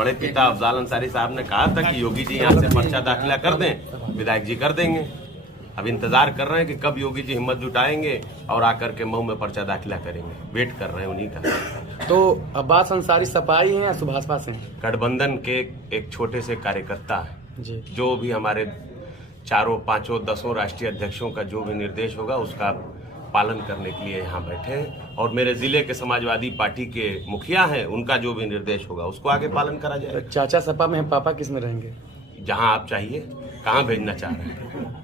बड़े पिता अफजाल अंसारी साहब ने कहा था कि योगी जी यहाँ से पर्चा दाखिला कर दें, विधायक जी कर देंगे। अब इंतजार कर रहे हैं कि कब योगी जी हिम्मत जुटाएंगे और आकर के मऊ में पर्चा दाखिला करेंगे। वेट कर रहे हैं उन्हीं का। तो अब्बास अंसारी सपाई हैं या सुभाषपा से हैं? गठबंधन के एक छोटे से कार्यकर्ता है जी। जो भी हमारे 4, 5, 10 राष्ट्रीय अध्यक्षों का जो भी निर्देश होगा उसका पालन करने के लिए यहाँ बैठे हैं और मेरे जिले के समाजवादी पार्टी के मुखिया हैं, उनका जो भी निर्देश होगा उसको आगे पालन करा जाएगा। चाचा सपा में हैं, पापा किस में रहेंगे? जहां आप चाहिए। कहां भेजना चाह रहे हैं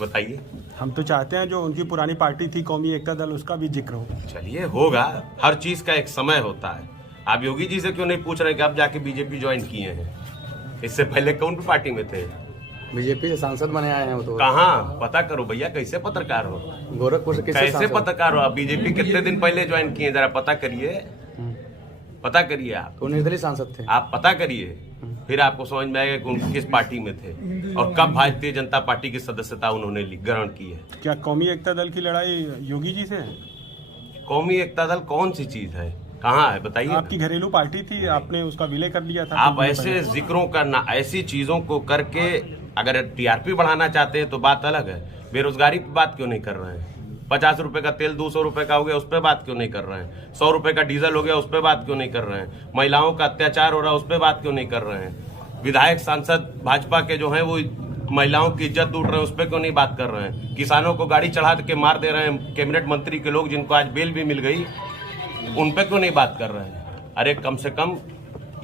बताइए। हम तो चाहते हैं जो उनकी पुरानी पार्टी थी कौमी एकता दल, उसका भी जिक्र हो। चलिए होगा, हर चीज का एक समय होता है। आप योगी जी से क्यों नहीं पूछ रहे कि आप जाके बीजेपी ज्वाइन किए हैं? इससे पहले कौन पार्टी में थे? बीजेपी से सांसद बने आए हैं वो तो। कहाँ? पता करो भैया, कैसे पत्रकार हो? गोरखपुर से कैसे पत्रकार हो आप? बीजेपी कितने दिन पहले ज्वाइन किए, जरा पता करिए। पता करिए आप। तो निर्दलीय सांसद थे? आप पता करिए, फिर आपको समझ में आएगा कि उन किस पार्टी में थे और कब भारतीय जनता पार्टी की सदस्यता उन्होंने ग्रहण की है। क्या कौमी एकता दल की लड़ाई योगी जी से है? कौमी एकता दल कौन सी चीज है, कहाँ है बताइए? आपकी घरेलू पार्टी थी, आपने उसका विलय कर दिया था। आप ऐसे जिक्रों करना, ऐसी चीजों को करके अगर टीआरपी बढ़ाना चाहते हैं तो बात अलग है। बेरोजगारी पे बात क्यों नहीं कर रहे हैं? 50 रुपए का तेल 200 रुपए का हो गया, उस पर बात क्यों नहीं कर रहे हैं? 100 रुपए का डीजल हो गया, उस पर बात क्यों नहीं कर रहे हैं? महिलाओं का अत्याचार हो रहा है, उस पर बात क्यों नहीं कर रहे हैं? विधायक सांसद भाजपा के जो हैं वो महिलाओं की इज्जत लूट रहे हैं, उस पर क्यों नहीं बात कर रहे हैं? किसानों को गाड़ी चढ़ा के मार दे रहे हैं कैबिनेट मंत्री के लोग, जिनको आज बेल भी मिल गई, उन पर क्यों नहीं बात कर रहे हैं? अरे कम से कम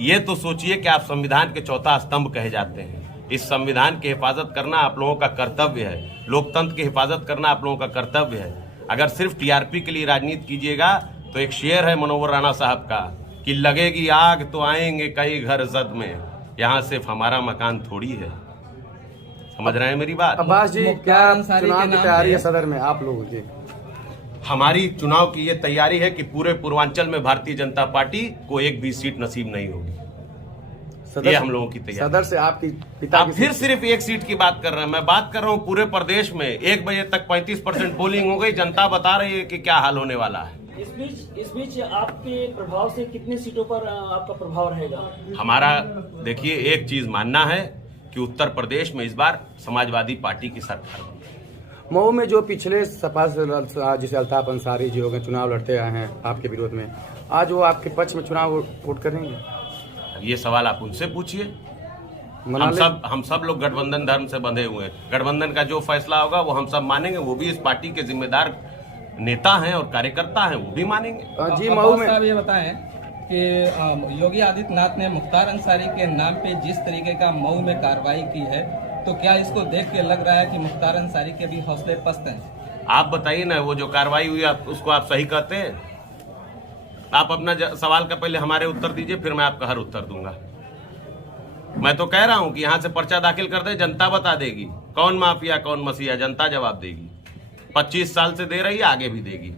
ये तो सोचिए कि आप संविधान के चौथा स्तंभ कहे जाते हैं। इस संविधान की हिफाजत करना आप लोगों का कर्तव्य है, लोकतंत्र की हिफाजत करना आप लोगों का कर्तव्य है। अगर सिर्फ टीआरपी के लिए राजनीति कीजिएगा तो एक शेर है मनोहर राणा साहब का कि लगेगी आग तो आएंगे कई घर जद में, यहाँ सिर्फ हमारा मकान थोड़ी है। समझ रहे हैं मेरी बात? अब्बास जी, क्या चुनाव की तैयारी है सदर में आप लोगों की? हमारी चुनाव की ये तैयारी है कि पूरे पूर्वांचल में भारतीय जनता पार्टी को एक भी सीट नसीब नहीं होगी। ये हम लोगों की तैयारी। सदर से आपकी पिता आप फिर सिर्फ एक सीट की बात कर रहे हैं। मैं बात कर रहा हूँ पूरे प्रदेश में 1 बजे तक 35% पोलिंग हो गई। जनता बता रही है कि क्या हाल होने वाला है। इस बीच आपके प्रभाव से कितने सीटों पर आपका प्रभाव रहेगा? हमारा देखिए, एक चीज मानना है कि उत्तर प्रदेश में इस बार समाजवादी पार्टी की सरकार बनी। मऊ में जो पिछले सपा से जैसे अल्ताफ अंसारी जी हो गए, चुनाव लड़ते आए हैं आपके विरोध में, आज वो आपके पक्ष में चुनाव वोट करेंगे? ये सवाल आप उनसे पूछिए। हम सब लोग गठबंधन धर्म से बंधे हुए हैं। गठबंधन का जो फैसला होगा वो हम सब मानेंगे। वो भी इस पार्टी के जिम्मेदार नेता हैं और कार्यकर्ता हैं, वो भी मानेंगे। जी, मऊ में ये बताएं कि योगी आदित्यनाथ ने मुख्तार अंसारी के नाम पे जिस तरीके का मऊ में कार्रवाई की है, तो क्या इसको देख के लग रहा है कि मुख्तार अंसारी के भी हौसले पस्त हैं? आप बताइए ना, वो जो कार्रवाई हुई उसको आप सही कहते हैं? आप अपना सवाल का पहले हमारे उत्तर दीजिए, फिर मैं आपका हर उत्तर दूंगा। मैं तो कह रहा हूं कि यहां से पर्चा दाखिल कर दे, जनता बता देगी कौन माफिया कौन मसीहा, जनता जवाब देगी। 25 साल से दे रही है, आगे भी देगी।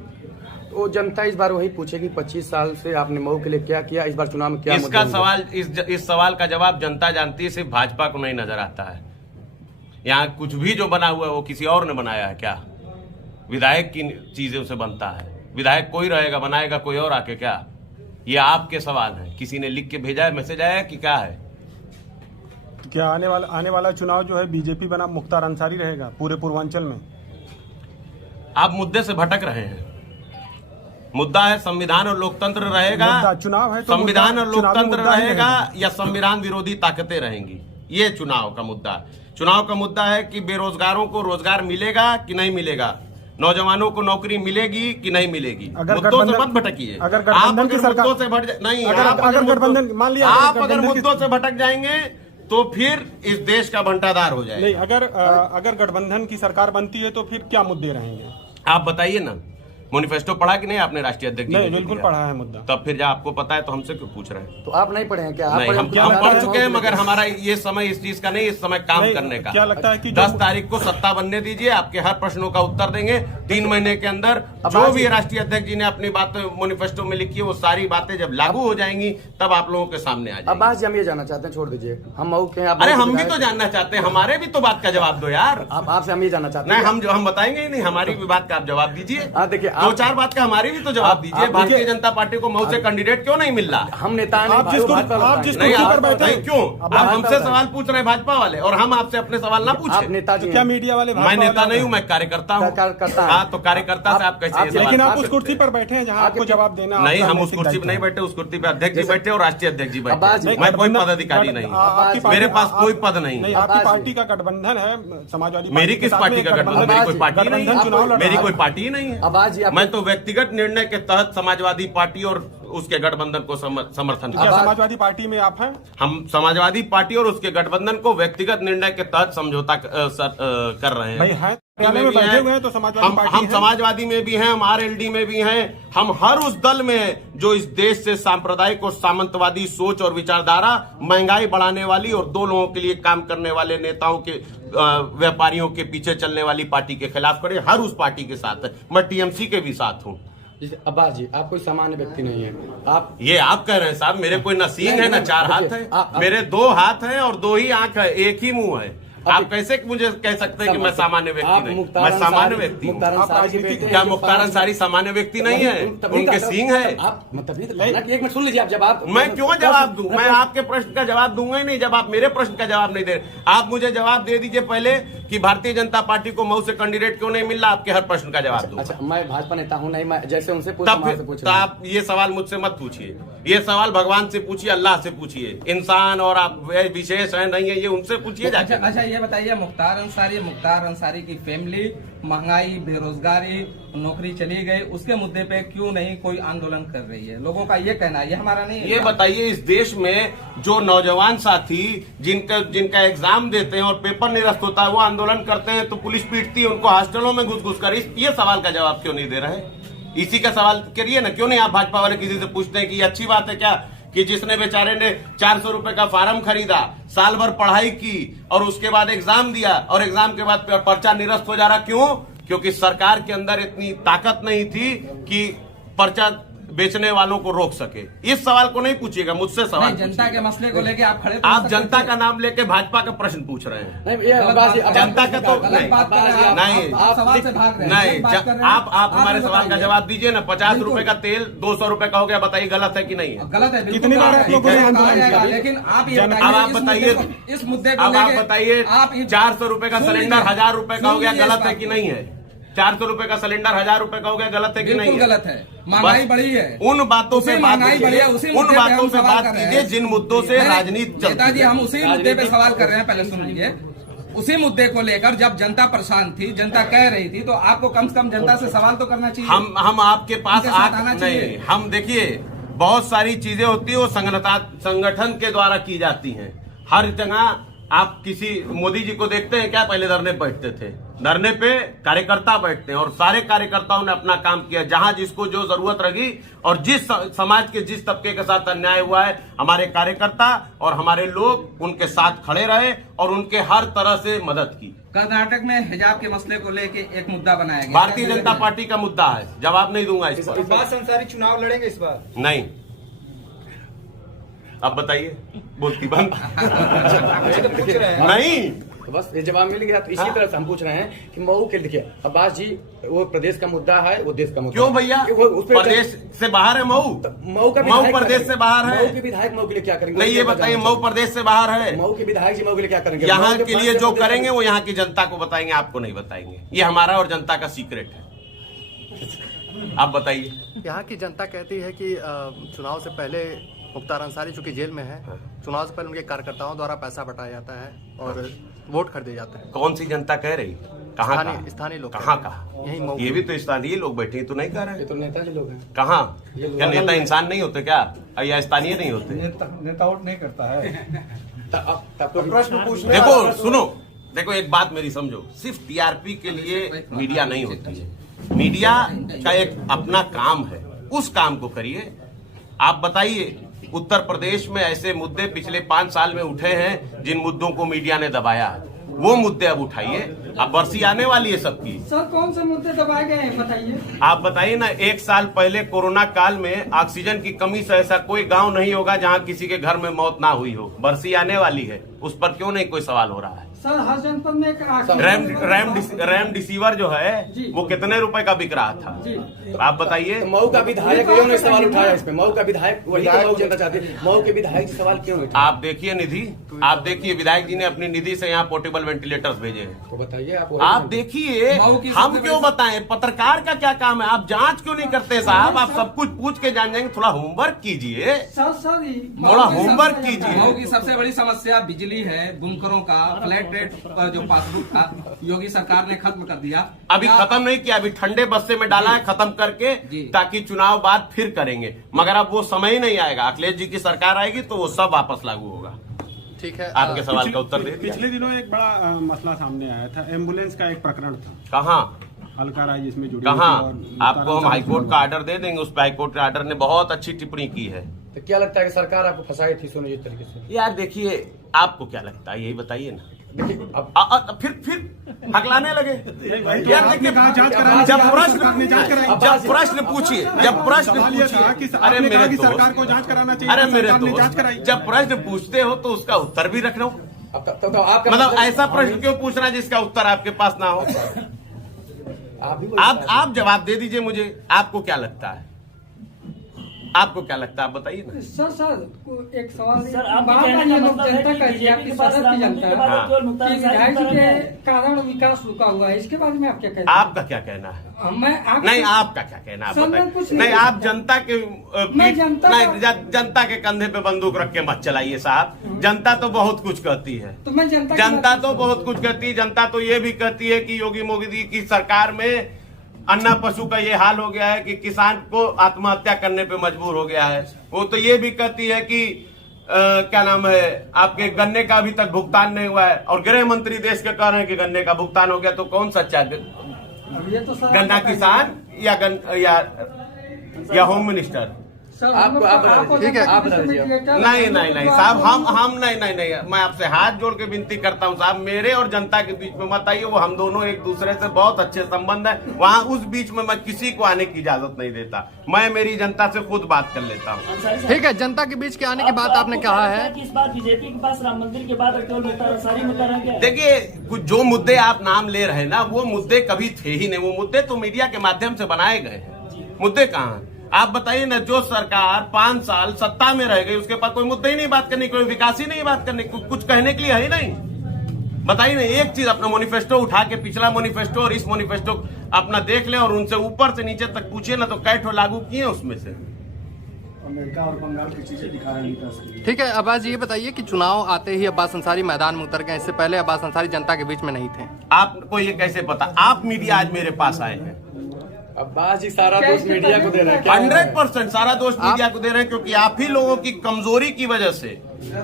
तो जनता इस बार वही पूछेगी 25 साल से आपने मऊ के लिए क्या किया, इस बार चुनाव में क्या? इसका सवाल इस सवाल का जवाब जनता जानती है, सिर्फ भाजपा को नहीं नजर आता है। यहाँ कुछ भी जो बना हुआ है वो किसी और ने बनाया है क्या? विधायक की चीजें से बनता है। विधायक कोई रहेगा, बनाएगा कोई और आके क्या? ये आपके सवाल है। किसी ने लिख के भेजा है, मैसेज आया कि क्या है? तो क्या आने वाला चुनाव जो है बीजेपी बना मुख्तार अंसारी रहेगा पूरे पूर्वांचल में? आप मुद्दे से भटक रहे हैं। मुद्दा है संविधान और लोकतंत्र रहेगा, चुनाव है तो संविधान और लोकतंत्र रहेगा या संविधान विरोधी ताकतें रहेंगी, ये चुनाव का मुद्दा है। चुनाव का मुद्दा है कि बेरोजगारों को रोजगार मिलेगा कि नहीं मिलेगा, नौजवानों को नौकरी मिलेगी कि नहीं मिलेगी। मुद्दों से मत भटकिए। अगर गठबंधन की सरकार मुद्दों से नहीं, अगर गठबंधन मान लिया, आप अगर मुद्दों से भटक जाएंगे तो फिर इस देश का भंटादार हो जाएगा। नहीं, अगर गठबंधन की सरकार बनती है तो फिर क्या मुद्दे रहेंगे? आप बताइए ना। मैनिफेस्टो पढ़ा कि नहीं आपने राष्ट्रीय अध्यक्ष? नहीं, बिल्कुल पढ़ा है मुद्दा। तब फिर जब आपको पता है तो हमसे क्यों पूछ रहे हैं? तो आप नहीं पढ़े हैं क्या? नहीं, हम पढ़ चुके हैं, मगर हमारा ये समय इस चीज का नहीं, इस समय काम करने का। क्या लगता है कि 10 तारीख को सत्ता बनने दीजिए, आपके हर प्रश्नों का उत्तर देंगे। 3 महीने के अंदर जो भी राष्ट्रीय अध्यक्ष जी ने अपनी बातें मैनिफेस्टो में लिखी है, वो सारी बातें जब लागू हो जाएंगी तब आप लोगों के सामने आ जाएंगी। अब्बास जी, हम ये जानना चाहते हैं, छोड़ दीजिए, हम मऊ के हैं। अरे हम भी तो जानना चाहते हैं, हमारे भी तो बात का जवाब दो यार। आपसे हम ये जानना चाहते हैं। नहीं, हम बताएंगे ही नहीं, हमारी भी बात का आप जवाब दीजिए। देखिए, दो चार बात का हमारी भी तो जवाब दीजिए। भारतीय जनता पार्टी को मऊ से कैंडिडेट क्यों नहीं मिल रहा? हम नेता नहीं, आप भाई, जिस वो भाजपा आप वाले जिस हैं। नहीं, कुर्सी पर आप बैठे नहीं, हैं। क्यों अब आप भाजपा हमसे वाले। सवाल पूछ रहे हैं भाजपा वाले, और हम आपसे अपने सवाल ना आप पूछे? नेता जी क्या हैं। मीडिया वाले मैं भाजपा नेता वाले नहीं हूँ, मैं कार्यकर्ता हूँ। कार्यकर्ता हैं। हाँ, तो कार्यकर्ता से आप कैसे ये सवाल लेकिन आप पूछ उस सकते कुर्सी हैं? पर बैठे हैं जहां आपको जवाब देना नहीं, आपका हम उस नैतिक कुर्सी दायित्व पे नहीं है। बैठे, उस कुर्सी पे अध्यक्ष जी बैठे और राष्ट्रीय अध्यक्ष जी आवाज बैठे। नहीं, मैं कोई गठबंधन- पदाधिकारी नहीं हूँ। आपकी पार्टी- मेरे पास कोई पद नहीं है। आपकी आवाज पार्टी का गठबंधन है समाजवादी मेरी के किस साथ पार्टी में का गठबंधन? आवाज- मेरी कोई पार्टी नहीं गठबंधन चुनाव है। लड़ मेरी रहा कोई है। पार्टी ही नहीं आवाज जी है। आपको- मैं तो व्यक्तिगत निर्णय के तहत समाजवादी पार्टी और उसके गठबंधन को समर्थन क्या करता हूं। समाजवादी पार्टी में आप हैं? हम समाजवादी पार्टी और उसके गठबंधन को व्यक्तिगत निर्णय के तहत समझौता कर रहे हैं। भाई हैं कार्यालय में बैठे हुए हैं तो समाजवादी पार्टी हम है। समाजवादी में भी हैं, हम आरएलडी में भी हैं, हम हर उस दल में हैं जो इस देश से सांप्रदायिक और सामंतवादी सोच और विचारधारा, महंगाई बढ़ाने वाली और दो लोगों के लिए काम करने वाले नेताओं के व्यापारियों के पीछे चलने वाली पार्टी के खिलाफ खड़े, हर उस पार्टी के साथ है। मैं टीएमसी के भी साथ हूँ। जैसे अब्बास जी, आप कोई सामान्य व्यक्ति नहीं है। आप ये आप कह रहे हैं साहब, मेरे कोई न सींग है न चार हाथ है, आप- मेरे दो हाथ हैं और दो ही आंख है, एक ही मुंह है। आप कैसे मुझे कह सकते हैं कि मैं सामान्य व्यक्ति आप नहीं? मुख्तार मैं सामान्य अंसारी- व्यक्ति हूँ। मुख्तार अंसारी के बेटे हैं, क्या जो मुख्तार पांच- अंसारी सामान्य व्यक्ति नहीं है? तभी उनके कहा था- सींग है। आप तभी तो कहा ना कि एक मिनट सुन लीजिए आप जवाब। मैं क्यों जवाब दूं? मैं आपके प्रश्न का जवाब दूंगा ही नहीं जब आप मेरे प्रश्न का जवाब नहीं दे रहे। आप मुझे जवाब दे दीजिए पहले कि भारतीय जनता पार्टी को मऊ से कैंडिडेट क्यों नहीं मिल रहा, आपके हर प्रश्न का जवाब दूंगा। अच्छा, मैं भाजपा नेता हूँ नहीं, मैं जैसे उनसे पूछ तब रहा हूं, पूछ तो रहा हूं। आप ये सवाल मुझसे मत पूछिए। ये सवाल भगवान से पूछिए, अल्लाह से पूछिए। इंसान और आप विशेष है नहीं है, ये उनसे पूछिए जाके। अच्छा, ये बताइए, मुख्तार अंसारी की फैमिली, महंगाई, बेरोजगारी, नौकरी चली गई, उसके मुद्दे पे क्यों नहीं कोई आंदोलन कर रही है? लोगों का ये कहना है, ये हमारा नहीं है। ये बताइए, इस देश में जो नौजवान साथी जिनका एग्जाम देते हैं और पेपर निरस्त होता है, वो आंदोलन करते हैं तो पुलिस पीटती है उनको हॉस्टलों में घुस कर। ये सवाल का जवाब क्यों नहीं दे रहे? इसी का सवाल करिए ना। क्यों नहीं आप भाजपा वाले किसी से पूछते हैं कि ये अच्छी बात है क्या कि जिसने बेचारे ने 400 रुपए का फार्म खरीदा, साल भर पढ़ाई की और उसके बाद एग्जाम दिया और एग्जाम के बाद पर्चा निरस्त हो जा रहा? क्यों? क्योंकि सरकार के अंदर इतनी ताकत नहीं थी कि पर्चा बेचने वालों को रोक सके। इस सवाल को नहीं पूछिएगा, मुझसे सवाल नहीं, जनता पूछिएगा। के मसले को लेके आप खड़े तो हो आप सकते जनता थे। का नाम लेके भाजपा का प्रश्न पूछ रहे हैं। नहीं, ये अब्बास जी, जनता का तो गलत नहीं, बात कर रहे हैं, नहीं, आप सवाल से भाग रहे हैं, नहीं, गलत बात कर रहे हैं। आप हमारे ये सवाल का बताइए। जवाब दीजिए ना। 50 बिल्कुल। रुपए का तेल 200 रुपए का हो गया, बताइए गलत है कि नहीं है? गलत है, बिल्कुल कितनी बार गलत आप है। लोगों ने कहा आंदोलन जाएगा, किया? लेकिन आप ये अब आप बताइए, इस मुद्दे को अब आप लेके बताइए, आप 400 रुपए का सुन सिलेंडर लीजिए, 1000 रुपए का हो गया, सुन लीजिए गलत इस है बात कि को। नहीं है? 400 रुपए का सिलेंडर 1000 रुपए का हो गया, गलत है कि नहीं बिल्कुल है? गलत है। महंगाई बस बढ़ी है, उन बातों उसी पे बात महंगाई बढ़ी है, उसी कीजिए, उन मुद्दे पे बातों हम पे सवाल बात कर रहे हैं। कीजिए जिन मुद्दों से नहीं, राजनीति चलती नेताजी, है। हम उसी मुद्दे पे सवाल कर रहे हैं। पहले सुन लीजिए, उसी मुद्दे को लेकर जब जनता परेशान थी, जनता कह रही थी, तो आपको कम से कम जनता से सवाल तो करना चाहिए। हम आपके पास उनके साथ आना चाहिए। नहीं, हम देखिए, बहुत सारी चीजें होती है वो संगठन के द्वारा की जाती हैं। हर जगह आप किसी मोदी जी को देखते हैं क्या? पहले धरने पे बैठते थे, धरने पे कार्यकर्ता बैठते हैं और सारे कार्यकर्ताओं ने अपना काम किया। जहां जिसको जो जरूरत रही और जिस समाज के जिस तबके के साथ अन्याय हुआ है, हमारे कार्यकर्ता और हमारे लोग उनके साथ खड़े रहे और उनके हर तरह से मदद की। कर्नाटक में हिजाब के मसले को लेके एक मुद्दा बनाया गया। भारतीय जनता पार्टी का मुद्दा है, जवाब नहीं दूंगा इस पर। अब्बास अंसारी चुनाव लड़ेंगे इस बार? नहीं। अब बताइए, बोलती बंद। पूछ रहे हैं। नहीं, तो बस ये जवाब मिल गया। तो इसी तरह से हम पूछ रहे हैं कि मऊ के, देखिए अब्बास जी, वो प्रदेश का मुद्दा है, वो देश का मुद्दा क्यों है। भैया? कि वो उस पे- प्रदेश से बाहर है मऊ? मऊ का मऊ विधायक प्रदेश क्या से बाहर करेंगे? है। मऊ के विधायक मऊ के लिए क्या करेंगे? नहीं, ये बताइए, मऊ प्रदेश से बाहर है। मऊ के विधायक जी मऊ के लिए क्या करेंगे? यहाँ मऊ के लिए पांच जो प्रदेश- करेंगे वो यहाँ की जनता को बताएंगे, आपको नहीं बताएंगे। ये हमारा और जनता का सीक्रेट है। आप बताइए। यहाँ की जनता कहती है कि चुनाव से पहले मुख्तार अंसारी चूंकि जेल में है, चुनाव से पहले उनके कार्यकर्ताओं द्वारा पैसा बटाया जाता है और वोट खरीदे जाते हैं। कौन सी जनता कह रही? कहाँ स्थानीय लोग कहाँ कहा? यही मऊ। ये भी तो स्थानीय लोग बैठे हैं, तो नहीं कह रहे? ये तो नेताजी लोग हैं। कहाँ? ये लोग- क्या नेता इंसान नहीं होते क्या, या स्थानीय नहीं होते? नेता वोट नहीं करता है। तब तो प्रश्न पूछने देखो, वाला प्रश्न- सुनो, देखो एक बात मेरी समझो, सिर्फ टीआरपी के लिए मीडिया नहीं होती है। मीडिया का एक अपना काम है, उस काम को करिए। आप बताइए, उत्तर प्रदेश में ऐसे मुद्दे पिछले 5 साल में उठे हैं जिन मुद्दों को मीडिया ने दबाया है, वो मुद्दे अब उठाइए। अब बरसी आने वाली है सबकी। सर, कौन से मुद्दे दबाए गए हैं बताइए? आप बताइए ना, 1 साल पहले कोरोना काल में ऑक्सीजन की कमी से ऐसा कोई गांव नहीं होगा जहां किसी के घर में मौत ना हुई हो। बरसी आने वाली है। उस पर क्यों नहीं कोई सवाल हो रहा है? सर हर जनपद में एक आखिरी रैम रिसीवर जो है जी। वो कितने रुपए का बिक रहा था? जी। तो आप बताइए। तो मऊ का विधायक क्यों नहीं सवाल उठाया इसमें? मऊ का विधायक वही तो मऊ जनता चाहती है, मऊ के विधायक सवाल क्यों नहीं उठाया? आप देखिए निधि, आप देखिए विधायक जी ने अपनी निधि से यहाँ पोर्टेबल वेंटिलेटर्स भेजे हैं। तो बताइए आप देखिए, मऊ की हम सबसे क्यों बड़ी- बताएं? पत्रकार का क्या काम है? आप जांच क्यों नहीं करते साहब? आप सब कुछ पूछ के जान जाएंगे। थोड़ा होमवर्क कीजिए, सर थोड़ा होमवर्क कीजिए। मऊ की सबसे बड़ी समस्या बिजली है, बुनकरों का फ्लैट रेट पर जो पासबुक था योगी सरकार ने खत्म कर दिया। अभी खत्म नहीं किया, अभी ठंडे बस्ते में डाला है खत्म करके, जी। ताकि चुनाव बाद फिर करेंगे। मगर अब वो समय ही नहीं आएगा। अखिलेश जी की सरकार आएगी तो वो सब वापस लागू होगा। ठीक है। आपके सवाल का उत्तर दे दिया। पिछले दिनों एक बड़ा मसला सामने आया था, एम्बुलेंस का एक प्रकरण था, कहाँ हल्का राय जिसमें जुड़ी कहाँ? हुई थी और आपको हम हाईकोर्ट का आर्डर दे देंगे। उस पर हाईकोर्ट के आर्डर ने बहुत अच्छी टिप्पणी की है। तो क्या लगता है कि सरकार आपको फंसाई थी सोने इस तरीके से? यार देखिए, आपको क्या लगता है यही बताइए ना। देखिए अब फिर हकलाने लगे। तो यार आपने देखिए, कहा जांच करानी जब चाहिए, प्रश्न सरकार ने जांच कराई। जब प्रश्न पूछिए, जब प्रश्न सवाल ये था कि पूछिए, अरे आपने कहा मेरे कि दोस्त, सरकार को जांच कराना चाहिए, अरे तो मेरे सरकार ने जांच दोस्त, कराई। जब प्रश्न पूछते हो तो उसका उत्तर भी रख लो। अब तो आपका मतलब ऐसा प्रश्न क्यों पूछना जिसका उत्तर आपके पास ना हो? आप भी आप जवाब दे दीजिए मुझे। आपको क्या लगता है? आपको क्या लगता है? आप बताइए ना। सर एक सवाल सर, आपके बार कहने बार का ये लोग मतलब है जनता कि का बीजेपी आपकी के पास सदर की राम मंदिर जनता के बाद हाँ। केवल मुख्तार कि अंसारी विधायक जी मुख्तार के है। कारण विकास रुका हुआ है, इसके बारे में आप क्या कहते हैं? आपका क्या कहना है? मैं नहीं, आपका क्या कहना है? आप सर, मैं बताइए। कुछ नहीं, नहीं आप कहता। जनता के मैं जनता जनता के कंधे पे बंदूक रख के मत चलाइए साहब। जनता तो बहुत कुछ कहती है। तो मैं जनता की जनता बात तो बहुत कुछ कहती है। जनता तो ये भी कहती है कि योगी मोदी की सरकार में अन्ना पशु का ये हाल हो गया है कि किसान को आत्महत्या करने पे मजबूर हो गया है। वो तो ये भी कहती है कि क्या नाम है, आपके गन्ने का अभी तक भुगतान नहीं हुआ है। और गृह मंत्री देश के कह रहे हैं कि गन्ने का भुगतान हो गया। तो कौन सच्चा है? अब ये तो सर गन्ना किसान या होम मिनिस्टर? सर, आपको आप बता दीजिए। ठीक है, आप बता दीजिए। नहीं साहब, हम नहीं, मैं आपसे हाथ जोड़ के विनती करता हूं साहब, मेरे और जनता के बीच में मत आइए। वो हम दोनों एक दूसरे से बहुत अच्छे संबंध है। वहां उस बीच में मैं किसी को आने की इजाजत नहीं देता। मैं मेरी जनता से खुद बात कर लेता हूँ। अंसारी साहब, ठीक है, जनता के बीच के आने की बात आपने कहा है। कि इस बार बीजेपी के पास राम मंदिर के बाद केवल मुख्तार अंसारी मुख्तार है क्या? देखिए, कुछ जो मुद्दे आप नाम ले रहे हैं ना, वो मुद्दे कभी थे ही नहीं। वो मुद्दे तो मीडिया के माध्यम से बनाए गए हैं। मुद्दे कहाँ हैं? आप बताइए ना। जो सरकार 5 साल सत्ता में रह गई, उसके पास कोई मुद्दे ही नहीं बात करने, कोई विकास ही नहीं बात करने, कुछ कहने के लिए है ही नहीं। बताइए ना, एक चीज अपना मैनिफेस्टो उठा के, पिछला मैनिफेस्टो और इस मैनिफेस्टो अपना देख ले और उनसे ऊपर से नीचे तक पूछिए ना, तो कै ठो लागू किए उसमें से? अमेरिका और बंगाल की चीजें दिखा रहे हैं। ठीक है, अब्बास जी ये बताइए कि चुनाव आते ही अब्बास अंसारी मैदान में उतर गए, इससे पहले अब्बास अंसारी जनता के बीच में नहीं थे। आपको ये कैसे पता? आप मीडिया आज मेरे पास आए हैं। अब्बास जी सारा दोष मीडिया को दे रहे हैं क्या? 100% सारा दोष मीडिया को दे रहे हैं, क्योंकि आप ही लोगों की कमजोरी की वजह से,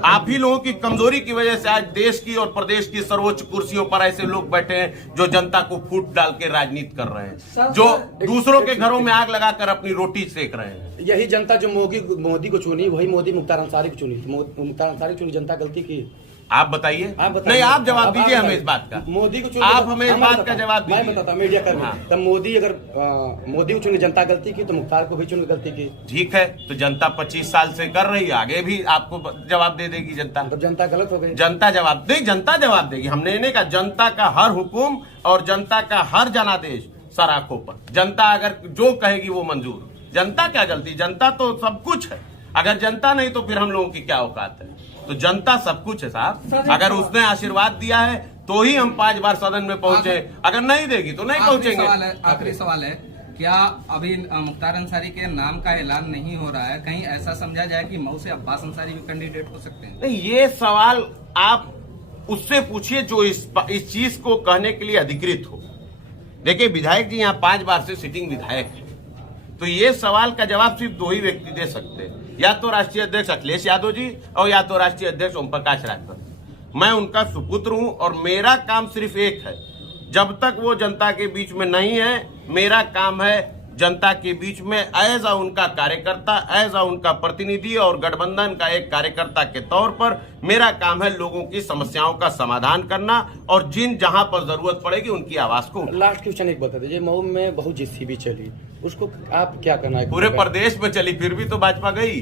आप ही लोगों की कमजोरी की वजह से आज देश की और प्रदेश की सर्वोच्च कुर्सियों पर ऐसे लोग बैठे हैं जो जनता को फूट डाल के राजनीति कर रहे हैं, जो दूसरों के घरों में आग लगाकर अपनी रोटी सेक रहे हैं। यही जनता जो मोदी को चुनी, वही मोदी मुख्तार अंसारी को चुनी। तो मुख्तार अंसारी चुनी, जनता गलती की? आप बताइए। आप बताइए। नहीं, आप जवाब अब दीजिए आप हमें इस बात का। मोदी को चुन, आप हमें इस बात का जवाब मैं दीजिए। बताता मीडिया कर्मी। हाँ। तब मोदी अगर मोदी को चुन के जनता गलती की, तो मुख्तार को भी चुन के गलती की। ठीक है, तो जनता 25 साल से कर रही है, आगे भी आपको जवाब दे देगी जनता। तब जनता गलत हो गई। जनता जवाब देगी, जनता जवाब देगी। हमने नहीं कहा। जनता का हर हुकुम और जनता का हर जनादेश सर आंखों पर। जनता अगर जो कहेगी वो मंजूर। जनता क्या गलती? जनता तो सब कुछ है। अगर जनता नहीं तो फिर हम लोगों की क्या औकात है? तो जनता सब कुछ है साहब। अगर उसने आशीर्वाद दिया है तो ही हम 5 बार सदन में पहुंचे। अगर नहीं देगी तो नहीं पहुंचेंगे। आखिरी सवाल है, क्या अभी मुख्तार अंसारी के नाम का ऐलान नहीं हो रहा है? कहीं ऐसा समझा जाए कि मऊ से अब्बास अंसारी भी कैंडिडेट हो सकते हैं? नहीं, ये सवाल आप उससे पूछिए जो इस चीज को कहने के लिए अधिकृत हो। देखिए, विधायक जी यहाँ 5 बार से सिटिंग विधायक है, तो ये सवाल का जवाब सिर्फ 2 ही व्यक्ति दे सकते हैं, या तो राष्ट्रीय अध्यक्ष अखिलेश यादव जी और या तो राष्ट्रीय अध्यक्ष ओम प्रकाश राजभर। मैं उनका सुपुत्र हूं और मेरा काम सिर्फ एक है, जब तक वो जनता के बीच में नहीं है, मेरा काम है जनता के बीच में एज उनका कार्यकर्ता, एज उनका प्रतिनिधि और गठबंधन का एक कार्यकर्ता के तौर पर मेरा काम है लोगों की समस्याओं का समाधान करना और जहां पर जरूरत पड़ेगी उनकी आवाज को। लास्ट क्वेश्चन एक बता दीजिए, मऊ में बहुत जीसीबी चली, उसको आप क्या करना है? पूरे प्रदेश में चली, फिर भी तो भाजपा गई।